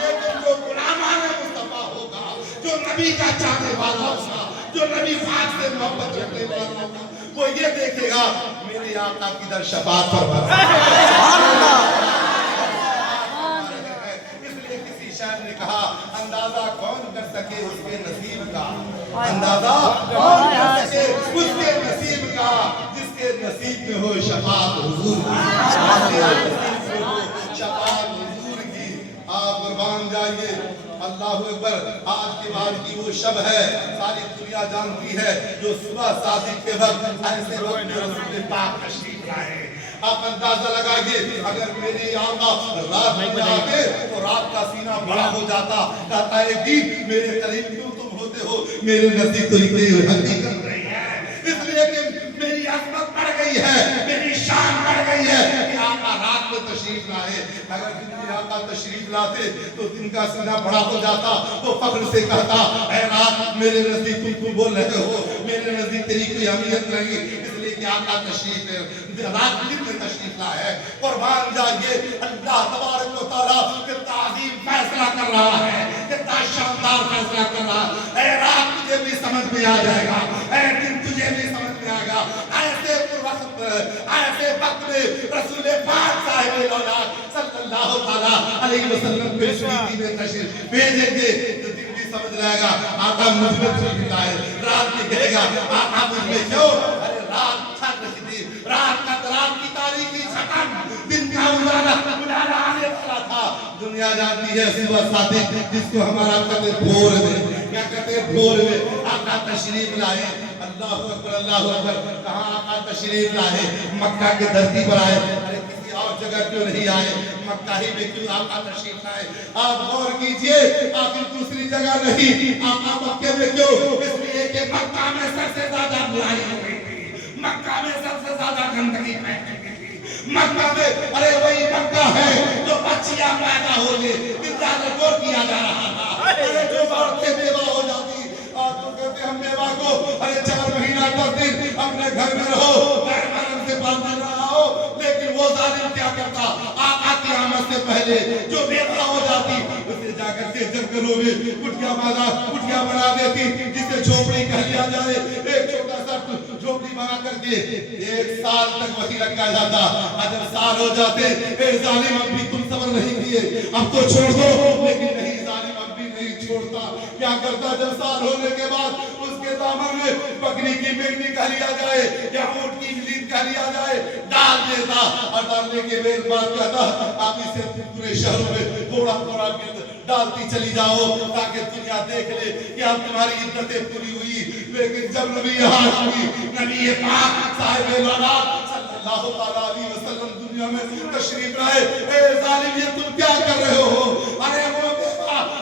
لیکن جو غلامان مصطفیٰ ہوگا، جو نبی کا چاہنے والا ہوگا، جو نبی پاک سے محبت رکھنے والا ہوگا، وہ یہ دیکھے گا میرے آقا کی در شفاعت فرما۔ اس لیے کسی شاعر نے کہا اندازہ کون کر سکے اس کے نصیب کا، اندازہ کون کر سکے اس کے نصیب کا، جس کے نصیب میں ہو شفاعت حضور کی، شفاعت حضور کی۔ آپ قربان جائیے، اللہ اکبر۔ آج کے بعد کی وہ شب ہے، ساری دنیا جانتی ہے، جو صبح صادق کے وقت ایسے وقت میں رسول پاک تشریف لائے۔ آپ اندازہ لگائیے اگر میرے آقا رات میں آتے تو رات کا سینہ بڑا ہو جاتا، کہتا ہے جی میرے قریب کیوں تم ہوتے ہو، میرے نزدیک تو اتنی حقیقت نہیں ہے، اس لیے کہ میری عظمت بڑھ گئی ہے، میری شان بڑھ گئی ہے کہ آقا رات میں تشریف لائے۔ اگر دن میں آقا تشریف لاتے تو دن کا سینہ بڑا ہو جاتا، وہ فخر سے کہتا اے رات میرے نزدیک تم بول رہے ہو، میرے نزدیک تیری کوئی اہمیت نہیں، اس لیے کہ آقا تشریف رات دن میں تشریف لائے ہے۔ قربان جائیے اللہ تبارک و تعالیٰ کہ تعظیم فیصلہ کر رہا ہے، کتنا شاندار فیصلہ کر رہا ہے۔ اے رات تجھے بھی سمجھ میں آ جائے گا، اے دن تجھے بھی سمجھ میں آئے گا۔ ایسے وقت میں رسول پاک صاحب اولاد صلی اللہ تعالیٰ علیہ وسلم کو شریعتی میں تشریف بھیجیں گے تو دن بھی سمجھ لائے گا آقا مجھ میں تشریف لائے، رات بھی کہے گا آقا مجھ میں کیوں، ارے رات چھٹ رہی تھی، رات کی تاریخی ختم، دن کا اجالا آنے والا تھا۔ دنیا جانتی ہے صبح صادق جس کو ہمارا کہتے بھور میں، کیا کہتے بھور میں آقا تشریف لائے۔ اللہ اکبر اللہ اکبر۔ کہاں آقا تشریف لائے؟ مکہ کے دھرتی پر آئے، ارے کسی اور جگہ کیوں نہیں آئے، مکہ ہی میں کیوں آقا تشریف لائے؟ آپ غور کیجئے آخر دوسری جگہ نہیں، آقا مکہ میں کیوں؟ اس لیے کہ مکہ میں سب سے زیادہ برائی ہو گئی تھی، مکہ میں سب سے زیادہ گندگی پھیلی تھی، مکہ میں ارے وہی مکہ ہے جو بچیاں پیدا ہو گئے، انتظار کو کیا جا رہا تھا، ارے جو عورتیں بیوہ ہو جاتی، آج تو کہتے ہم بیوہ کو ارے 4 مہینہ 10 دن اپنے گھر میں رہو، غیر محرم سے باندھ رہا ہو، لیکن وہ ظالم کیا کرتا؟ آقا قیامت سے پہلے جو بیوہ ہو جاتی اسے جا کر کے جنگلوں میں کٹیا بنا دیتی، جسے جھوپڑی کہہ لیا جائے، ایک چھوٹا سا جھوپڑی بنا کر کے 1 سال تک وہی رکھا جاتا۔ جب سال ہو جاتے اے ظالم اب بھی تم صبر نہیں کیے، اب تو چھوڑ دو، لیکن نہیں ظالم اب بھی نہیں چھوڑتا۔ کیا کرتا؟ جب سال ہونے کے بعد اس کے دامن میں بکری کی مینگنی کہہ لیا جائے یا اونٹ کی جلید کہہ لیا جائے، ڈال دیتا، اور ڈالنے کے بعد کہتا آپ اسے پورے شہروں میں تھوڑا تھوڑا ڈالتی چلی جاؤ تاکہ دنیا دیکھ لے کہ اب تمہاری عدتیں پوری ہوئی۔ لیکن جب نبی یہاں ہوئی، نبی پاک صاحب اولاد صلی اللہ تعالیٰ علیہ وسلم دنیا میں تشریف لائے، اے ظالم یہ تم کیا کر رہے ہو؟ ارے وہ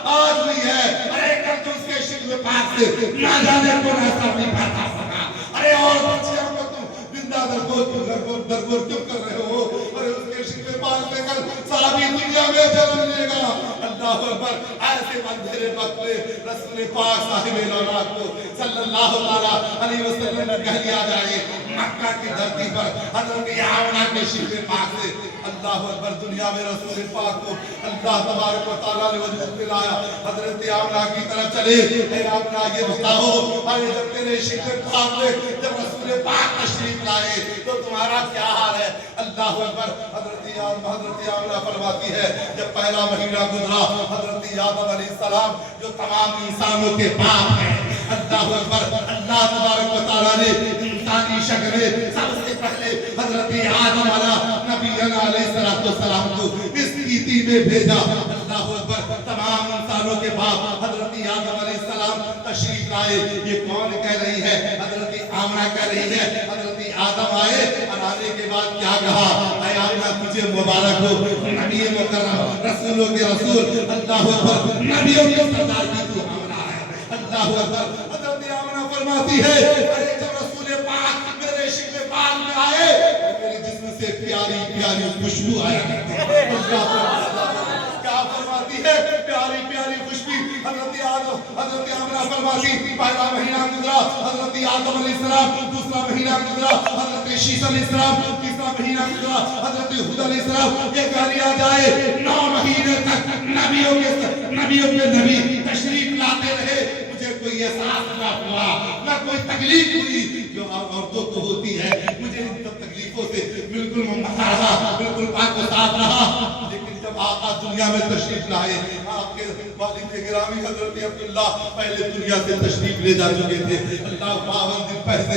آج ہوئی ہے، ارے کل تو اس کے شکل پاک سے نہ جانے کو ایسا نہیں پاتا سکا، ارے اور بچیاں کو تم زندہ درگور کیوں کر رہے ہو؟ ارے اس کے شکل پاک سے کل صحابی دنیا میں جنم لے گا۔ اللہ اکبر۔ ایسے اندھیرے وقت میں رسول پاک صاحب اولاد کو صلی اللہ علیہ وسلم کہہ دیا جائے مکہ کی دھرتی پر حضرت آمنہ کے شکل پاک سے، اللہ اکبر، دنیا میں رسول پاک کو اللہ تبارک و تعالیٰ نے وجود دلایا۔ حضرت آمنہ کی طرف چلے، اے آمنہ یہ بتاؤ ارے جب تیرے شکل پاک میں جب رسول پاک تشریف لائے تو تمہارا کیا حال ہے؟ اللہ اکبر۔ حضرت آمنہ فرماتی ہے جب پہلا مہینہ گزرا، حضرت آدم علیہ السلام جو تمام انسانوں کے باپ ہیں، اللہ اکبر، اللہ تبارک و تعالیٰ نے انسانی شکل میں سب سے پہلے حضرت آدم نبی علیہ السلام کو اس کیتی میں بھیجا۔ اللہ اکبر، تمام انسانوں کے باپ حضرت آدم علیہ السلام تشریف لائے۔ یہ کون کہہ رہی ہے؟ حضرت آمنہ کہہ رہی ہے حضرت آدم آئے اور آنے کے بعد کیا کہا؟ اے آمنہ تجھے مبارک ہو، نبی مکرم، رسولوں کے رسول، اللہ اکبر، نبیوں کے سردار کی تو آمنہ ہے۔ اللہ اکبر۔ حضرت آمنہ فرماتی ہے ارے جب رسول پاک میرے شکل پاک میں آئے میرے جسم سے پیاری پیاری خوشبو آیا کرتی ہے۔ کیا فرماتی ہے؟ پیاری پیاری خوشبو۔ حضرت آمنہ فرماتی پہلا مہینہ گزرا، حضرت آدم علیہ السلام، دوسرا مہینہ گزرا، حضرت شیس علیہ السلام، تیسرا 10वां महीना गुजरा, हजरत हूद अलैहिस्सलाम ये कह दिया जाए 9 महीने तक नबियों के नबी तशरीफ लाते रहे, मुझे कोई एहसास ना हुआ, ना कोई तकलीफ हुई जो औरतों को होती है। मुझे इन सब तकलीफों से बिल्कुल मुमतन रहा, बिल्कुल पाक व साफ रहा। लेकिन जब आका दुनिया में तशरीफ लाए, आपके वालिद गिरामी हजरत अब्दुल्ला पहले दुनिया से तशरीफ ले जा चुके थे। अल्लाह 52 दिन पहले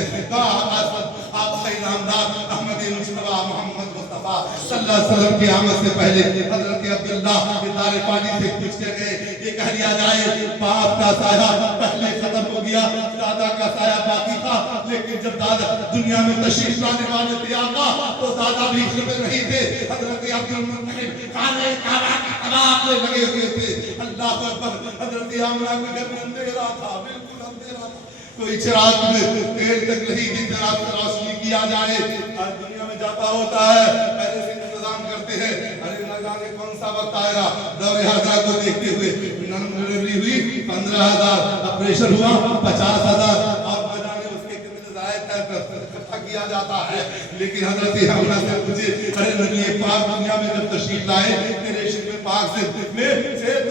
आप नामदार अहमद मुस्तफा मोहम्मद मुस्तफा सल्लल्लाहु अलैहि वसल्लम की आमद से पहले हजरत अब्दुल्ला इतारे पानी से पूछ के गए, ये कह दिया जाए बाप का साया पहले खत्म हो गया, दादा का साया बाकी था। लेकिन जब दादा दुनिया में तशरीफ लाने वाले थे आका, तो दादा भी इसमें नहीं थे। हजरत अब्दुल मुत्तलिब काले काबा के तवाफ में लगे हुए थे। अल्लाह अकबर। हजरत आमना के घर में अंधेरा था, बिल्कुल अंधेरा था, कोई चिराग में देर तक नहीं कि चिराग से रोशनी किया जाए। आज दुनिया में जाता होता है, पहले से इंतजाम करते हैं, अरे न जाने कौन सा वक्त आएगा। दौरे हाजरा को देखते हुए डिलीवरी हुई 15,000, ऑपरेशन हुआ 50,000, और न जाने उसके कितने जायद इकट्ठा किया जाता है। लेकिन हजरत हमला से मुझे अरे नबी पाक दुनिया में जब तशरीफ लाए तेरे शिकवे पाक से तो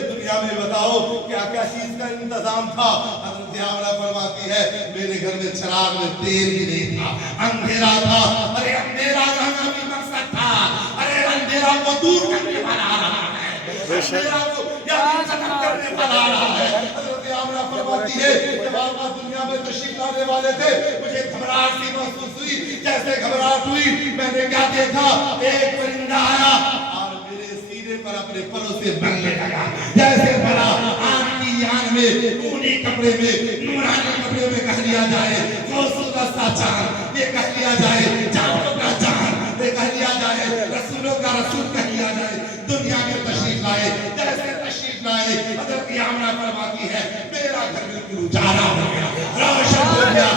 दुनिया में बताओ क्या क्या चीज का इंतजाम था। हजरत हमला फरमाती है मेरे घर में चिराग में तेल भी नहीं था, अंधेरा था। अरे अंधेरा रहना भी मकसद था, अरे अंधेरा को दूर करने वाला आ रहा है, अंधेरा को खत्म करने वाला आ रहा है। हजरत हमला फरमाती है जब आप दुनिया में तशरीफ लाने वाले थे मुझे घबराहट सी महसूस हुई। जैसे घबराहट हुई मैंने क्या देखा, एक परिंदा आया और मेरे सीने पर अपने परों से बनने लगा। जैसे बड़ा आग की आग में ऊनी कपड़े में नूरानी कपड़े में कह लिया जाए सा चांद, ये कह लिया जाए चांदों का चांद, ये कह लिया जाए रसूलों का रसूल कह लिया जाए। दुनिया में तशरीफ लाए, जैसे तशरीफ लाए हजरत आमना फरमाती है मेरा घर बिल्कुल उजाला हो गया, रोशन हो गया।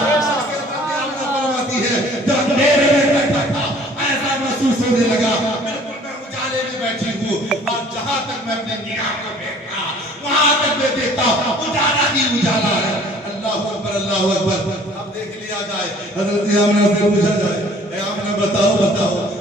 फरमाती है जब अंधेरे में बैठा था ऐसा महसूस होने लगा बिल्कुल मैं उजाले में बैठी हूँ, और जहाँ तक मैं अपनी निगाह को देखता वहाँ तक मैं देखता उजाला ही उजाला है। अल्लाह अकबर, अल्लाह अकबर। अब देख लिया जाए, हजरत आमना से पूछा जाए आमना बताओ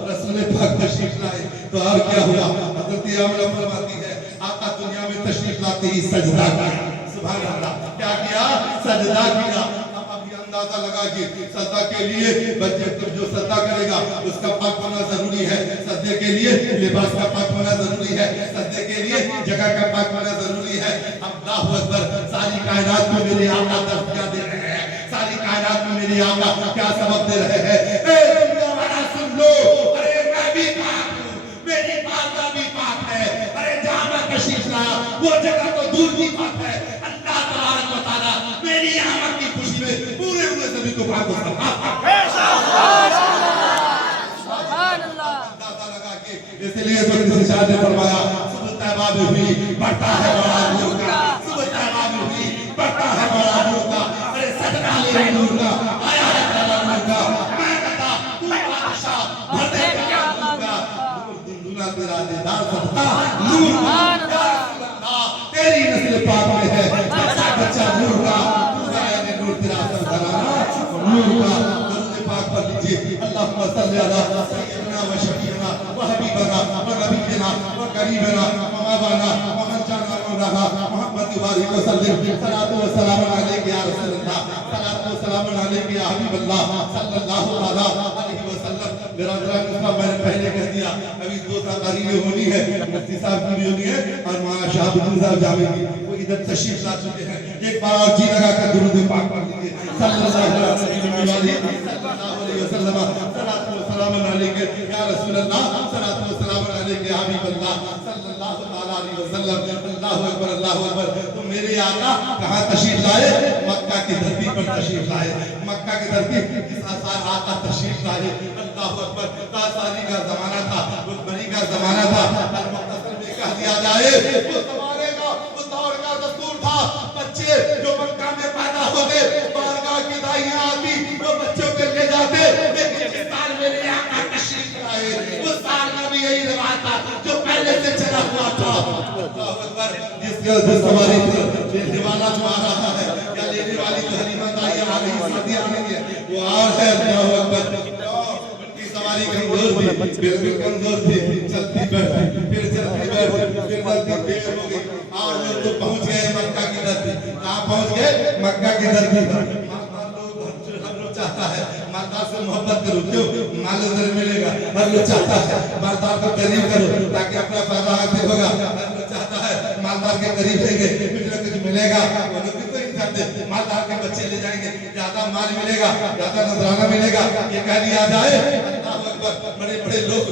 रसूल पाक तशरीफ लाए तो और क्या हुआ। हजरत आमना फरमाती है आका दुनिया में तशरीफ लाते ही सजदा किया। सुभान अल्लाह, क्या किया? सजदा किया। अब अभी अंदाजा लगा कि सजदा के लिए बच्चे जो सजदा करेगा उसका पाक होना जरूरी है, सजदे के लिए लिबास का पाक होना जरूरी है, सजदे के लिए जगह का पाक होना जरूरी है। अल्लाहु अकबर। सारी कायनात में मेरे आका दर्द क्या दे रहे हैं, सारी कायनात में मेरे आका क्या सबक दे रहे हैं। ए दुनिया वाला सुन लो, अरे मैं भी पाक हूँ, मेरी माता भी पाक है। अरे जहाँ मैं तशरीफ लाया वो जगह तो दूर की बात है, अल्लाह तबारक व तआला मेरी आमद की खुशी में पूरे हुए सभी को पाक सुभान अल्लाह। अंदाजा लगा के इसलिए तो किसी शायर ने फरमाया सुबह तैबा में हुई बढ़ता है बड़ा नूर का, सुबह तैबा में हुई बढ़ता है बड़ा नूर का। अरे सजना ले नूर का आया है बड़ा नूर का, मैं बता तू बादशाह भर दे क्या नूर का, दुनिया तेरा दीदार सदका नूर का। तेरी नस्ल पाक में है बच्चा बच्चा नूर का, तू है नूर तेरा सब घराना नूर का। दरूद पाक पढ़ लीजिए अल्लाहुम्मा सल्ली अला सय्यिदना व शफीना व हबीबना व नबीना व करीबना व मौलाना व मरजाना मौलाना मुहम्मद बारिक व सल्लिम सलातो व सलाम अलैका या रसूल अल्लाह, सलातो व सलाम अलैका या हबीब अल्लाह सल्लल्लाहु अलैहि वसल्लम। मेरा जनाब मैंने पहले कह दिया अभी 2 तकारीरें होनी है, मुफ्ती साहब की भी होनी है और मौलाना शाहबुद्दीन साहब जावेद की, वो इधर तशरीफ ला चुके हैं। एक बार और जी लगा कर दुरूद पाक पढ़ लीजिए सल्लल्लाहु अलैहि वसल्लम। सलातो व सलाम अलैका या रसूल अल्लाह, सलातो व सलाम अलैका या हबीब अल्लाह सल्लल्लाहु अलैहि वसल्लम। अल्लाहु अकबर, अल्लाहु अकबर। तो मेरे आका कहाँ तशरीफ लाए? मक्का की धरती पर तशरीफ लाए, मक्का की धरती जिस साल आका तशरीफ लाए। अल्लाहु अकबर। तासारी का जमाना था, रुकमनी का जमाना था, मुख्तसर में कह दिया जाए उस जमाने का उस दौर का दस्तूर था बच्चे जो मक्का में पैदा होते बारगाह की दाइयां आती वो बच्चों को ले जाते। लेकिन जिस साल मेरे आका तशरीफ लाए उस साल का भी यही रिवाज था जो पहले से चला हुआ था। अल्लाहु अकबर। जिस हमारी दिवाला जो आ रहा है या लेने वाली जो हलीमा दाइयां आ रही है, शादी आ रही है, वो और है। अल्लाहु अकबर। हमारी कमजोर थी, बिल्कुल कमजोर थी, चलती बैठी, फिर चलती बैठी, फिर चलती देर हो गई। आज लोग तो पहुंच गए मक्का की धरती। कहाँ पहुंच गए? मक्का की धरती पर। हर लोग चाहता है मालदार से मोहब्बत करो, क्यों? माल उधर मिलेगा। हर लोग चाहता है मालदार को करीब करो ताकि अपना फायदा हासिल होगा। हर लोग चाहता है मालदार के करीब रहेंगे कुछ न कुछ मिलेगा। वो लोग भी तो नहीं चाहते मालदार के बच्चे ले जाएंगे, ज्यादा माल मिलेगा, ज्यादा नजराना मिलेगा, ये कह दिया जाए। अल्लाह अकबर। बड़े बड़े लोग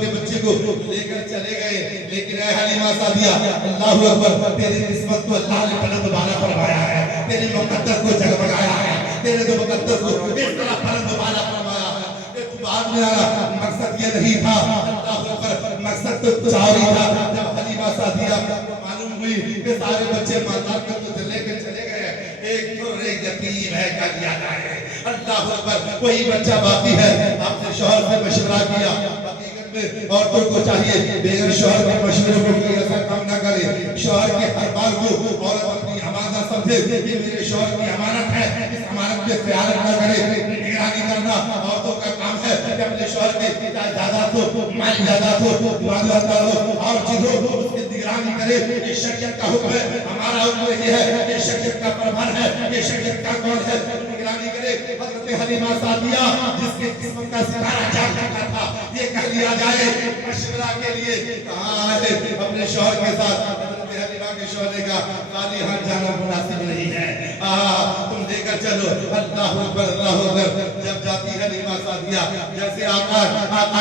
के बच्चे को लेकर चले गए, लेकिन ऐ हलीमा सादिया, अल्लाह अकबर, तेरी किस्मत को अल्लाह ने पलट दोबारा फरमाया है, तेरी मुकद्दर को जगमगाया है, तेरे जो मुकद्दर को इस तरह पलट दोबारा फरमाया है। ये तू बाद में आया, मकसद ये नहीं था। अल्लाह अकबर, मकसद तो चारी था। जब हलीमा सादिया मालूम हुई कि सारे बच्चे मालदार को तो लेकर चले गए, एक तो एक यतीम है कह दिया जाए। अल्लाह अकबर, वही बच्चा बाकी है। आपने शौहर से मशवरा किया, औरतों को चाहिए बेगम शौहर के मशवरे को कोई ऐसा काम न करे। शौहर के हर बात को औरत अपनी अमानत समझे, ये मेरे शौहर की अमानत है, इस अमानत पे ख्यानत न करे। निगरानी करना औरतों का काम है कि अपने शौहर के चाहे जायदाद हो, माल जायदाद हो, मालूमात हो और चीजों हो, उसकी निगरानी करे। ये शरीयत का हुक्म है, हमारा हुक्म ये है, ये शरीयत का फरमान है, ये शरीयत का कौन है, निगरानी करे। हज़रत हलीमा सादिया जिसके किस्म का सितारा जाग चुका था, ये कह लिया जाए मशवरा के लिए कहाँ है अपने शौहर के साथ। हज़रत हलीमा के शौहर ने कहा खाली हाथ जाना मुनासिब नहीं है, तुम लेकर चलो। अल्लाह अकबर, अल्लाह अकबर। जब जाती हलीमा सादिया, जैसे आका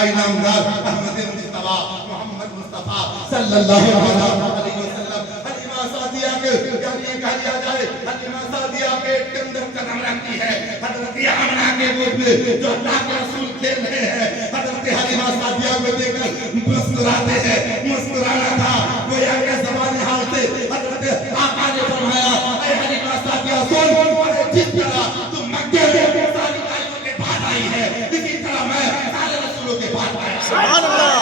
इनामदार अहमद मुस्तफा मोहम्मद मुस्तफा सल्लल्लाहु अलैहि वसल्लम हलीमा सादिया के लिए कह दिया जाए, हलीमा सादिया पेट के अंदर कदम रखती है। हज़रत आमना के मुंह में जो अल्लाह के रसूल खेल रहे हैं, हज़रत हलीमा सादिया को देखकर मुस्कुराते हैं। मुस्कुराना था कोई आगे ज़बान हाल से हज़रत आका ने फरमाया, ऐ हलीमा सादिया सुन, अरे जिस तरह तुम मक्के में सारी आयतों के बाद आई है, इसी तरह मैं सारे रसूलों के बाद आया। सुभान अल्लाह।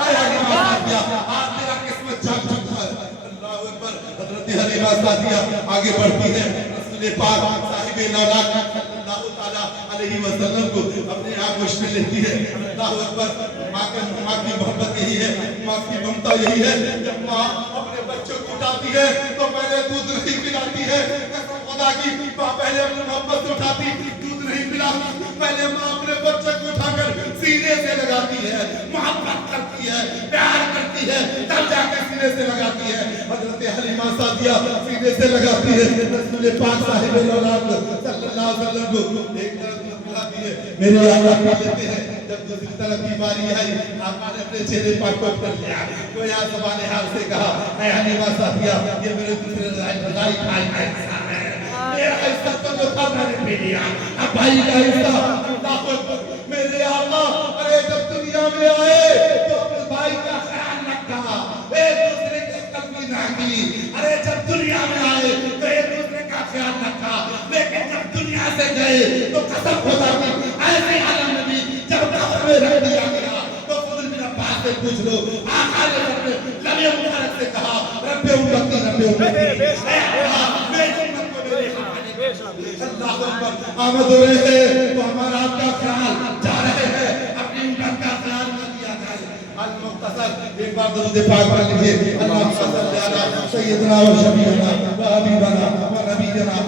ऐ हलीमा सादिया, आज तेरा किस्मत जाग चुका है। अल्लाह अकबर। हज़रत हलीमा सादिया आगे बढ़ती है, रसूल पाक साहिबे लौलाक सल्लल्लाहु तआला अलैहि वसल्लम को अपने आगोश में लेती है। अल्लाह अकबर। माँ की मोहब्बत यही है, माँ की ममता यही है। जब माँ अपने बच्चों को उठाती है तो पहले दूध नहीं पिलाती है। कसम खुदा की, माँ पहले अपनी मोहब्बत से उठाती, दूध नहीं पिलाती। पहले माँ अपने बच्चे को उठाकर सीने से लगाती है, मोहब्बत करती है, प्यार करती है, तब जाकर सीने से लगाती है। हज़रत हलीमा सादिया सीने से लगाती है। रसूल पाक साहिबे लौलाक सल्लल्लाहु अलैहि वसल्लम को एक तरफ मुस्कुराती है, मेरे आका पी लेते हैं। जब दूसरी तरफ की बारी आई, आका ने अपने चेहरे पर टोक कर लिया, तो यहाँ ज़बान हाल से कहा, ऐ हलीमा सादिया, ये मेरे दूसरे रज़ाई भाई का हिस्सा है। मेरा हिस्सा तो जो था मैंने पी लिया, अब भाई का हिस्सा। मेरे आका अरे जब दुनिया में आए तो अपने भाई का ख्याल रखा, एक दूसरे की कल्पी ना की। अरे जब दुनिया में आए तो एक दूसरे का ख्याल रखा, लेकिन जब दुनिया से गए तो कसम खुदा की ऐसे आलम नबी जब कब्र में रख दिया गया तो फुदल बिन अब्बास से पूछ लो, आका ने अपने लबे मुबारक से कहा, रब्बे उम्मती रब्बे उम्मती, अल्लाह अकबर। आमद हो रहे हैं तो हमारा आपका ख्याल जा रहे हैं, अपनी उम्मत का ख्याल न किया जाए। आज मुख्तसर एक बार दुरूद पाक पढ़ लीजिए। अल्लाह सल्लल्लाहु अलैहि वसल्लम सय्यदना व शफीअना व हबीबना व नबीना